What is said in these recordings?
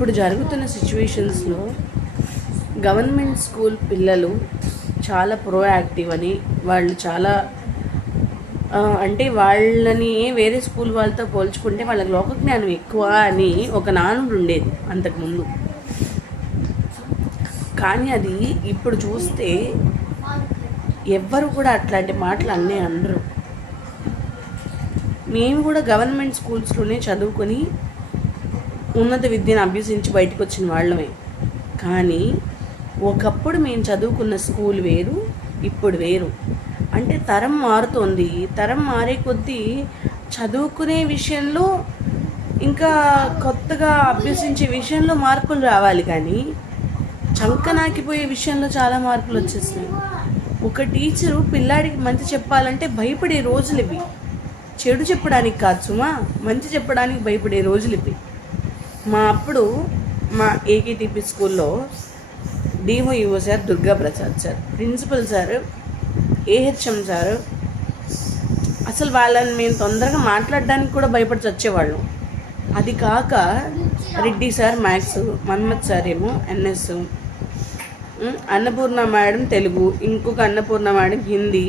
ఇప్పుడు జరుగుతున్న సిచ్యువేషన్స్లో గవర్నమెంట్ స్కూల్ పిల్లలు చాలా ప్రోయాక్టివ్ అని, వాళ్ళు చాలా అంటే వాళ్ళని వేరే స్కూల్ వాళ్ళతో పోల్చుకుంటే వాళ్ళకి లోకజ్ఞానం ఎక్కువ అని ఒక నానుడు ఉండేది అంతకుముందు. కానీ అది ఇప్పుడు చూస్తే ఎవ్వరు కూడా అట్లాంటి మాటలు అన్నీ అనరు. మేము కూడా గవర్నమెంట్ స్కూల్స్లోనే చదువుకొని ఉన్నత విద్యను అభ్యసించి బయటకు వచ్చిన వాళ్ళమే. కానీ ఒకప్పుడు మేము చదువుకున్న స్కూల్ వేరు, ఇప్పుడు వేరు. అంటే తరం మారుతోంది. తరం మారే కొద్దీ చదువుకునే విషయంలో ఇంకా కొత్తగా అభ్యసించే విషయంలో మార్పులు రావాలి, కానీ చంకనాకిపోయే విషయంలో చాలా మార్పులు వచ్చేసినాయి. ఒక టీచరు పిల్లాడికి మంచి చెప్పాలంటే భయపడే రోజులు ఇవి. చెడు చెప్పడానికి కాదు సుమా, మంచి చెప్పడానికి భయపడే రోజులు ఇవి. మా ఏకేటీపీ స్కూల్లో DOEO sir Durga Prasad sir, principal sir AHM sir, అసలు వాళ్ళని మేము తొందరగా మాట్లాడడానికి కూడా భయపడి వచ్చేవాళ్ళం. అది కాక Reddy sir maths, Manmath sir ఏమో ఎన్ఎస్, అన్నపూర్ణ మేడం తెలుగు, ఇంకొక అన్నపూర్ణ మేడం హిందీ,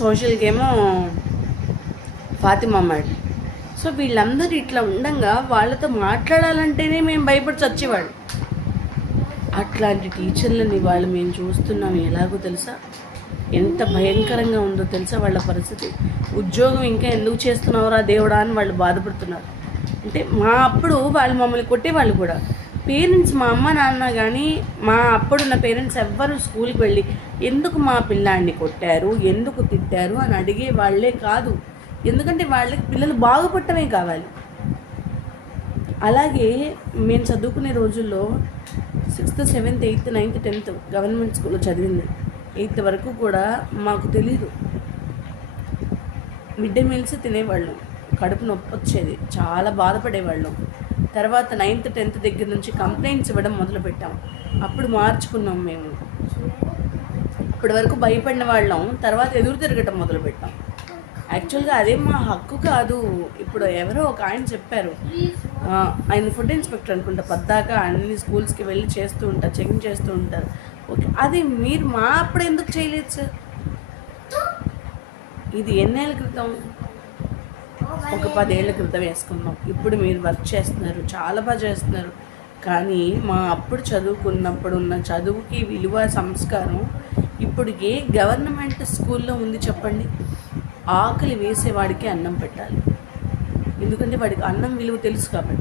సోషల్కేమో ఫాతిమా మేడం. సో వీళ్ళందరూ ఇట్లా ఉండగా వాళ్ళతో మాట్లాడాలంటేనే మేము భయపడి చచ్చేవాళ్ళు. అట్లాంటి టీచర్లని వాళ్ళు మేము చూస్తున్నాం. ఎలాగో తెలుసా, ఎంత భయంకరంగా ఉందో తెలుసా వాళ్ళ పరిస్థితి. ఉద్యోగం ఇంకా ఎందుకు చేస్తున్నావురా దేవుడా అని వాళ్ళు బాధపడుతున్నారు. అంటే మా అప్పుడు వాళ్ళు మమ్మల్ని కొట్టేవాళ్ళు కూడా. పేరెంట్స్, మా అమ్మ నాన్న కానీ మా అప్పుడున్న పేరెంట్స్ ఎవ్వరూ స్కూల్కి వెళ్ళి ఎందుకు మా పిల్లాడిని కొట్టారు, ఎందుకు తిట్టారు అని అడిగే వాళ్ళే కాదు. ఎందుకంటే వాళ్ళకి పిల్లలు బాగుపడటమే కావాలి. అలాగే మేము చదువుకునే రోజుల్లో 6th, 7th, 8th, 9th, 10th government స్కూల్లో చదివింది. 8th వరకు కూడా మాకు తెలీదు. మిడ్ డే మీల్స్ తినేవాళ్ళం, కడుపు నొప్పి వచ్చేది, చాలా బాధపడేవాళ్ళం. తర్వాత 9th, 10th దగ్గర నుంచి కంప్లైంట్స్ ఇవ్వడం మొదలుపెట్టాం. అప్పుడు మార్చుకున్నాం మేము. ఇప్పటి వరకు భయపడిన వాళ్ళం, తర్వాత ఎదురు తిరగటం మొదలుపెట్టాం. యాక్చువల్గా అదే మా హక్కు కాదు. ఇప్పుడు ఎవరో ఒక ఆయన చెప్పారు, ఆయన ఫుడ్ ఇన్స్పెక్టర్ అనుకుంటా, పద్దాకా అన్ని స్కూల్స్కి వెళ్ళి చేస్తూ ఉంటారు, చెకింగ్ చేస్తూ ఉంటారు. ఓకే, అది మీరు మా అప్పుడు ఎందుకు చేయలేదు సార్? ఇది ఎన్నేళ్ళ క్రితం, ఒక 10 ఏళ్ల క్రితం వేసుకుందాం. ఇప్పుడు మీరు వర్క్ చేస్తున్నారు, చాలా బాగా చేస్తున్నారు. కానీ మా అప్పుడు చదువుకున్నప్పుడు ఉన్న చదువుకి విలువ, సంస్కారం ఇప్పుడు ఏ గవర్నమెంట్ స్కూల్లో ఉంది చెప్పండి? ఆకలి వేసేవాడికి అన్నం పెట్టాలి, ఎందుకంటే వాడికి అన్నం విలువ తెలుసు కాబట్టి.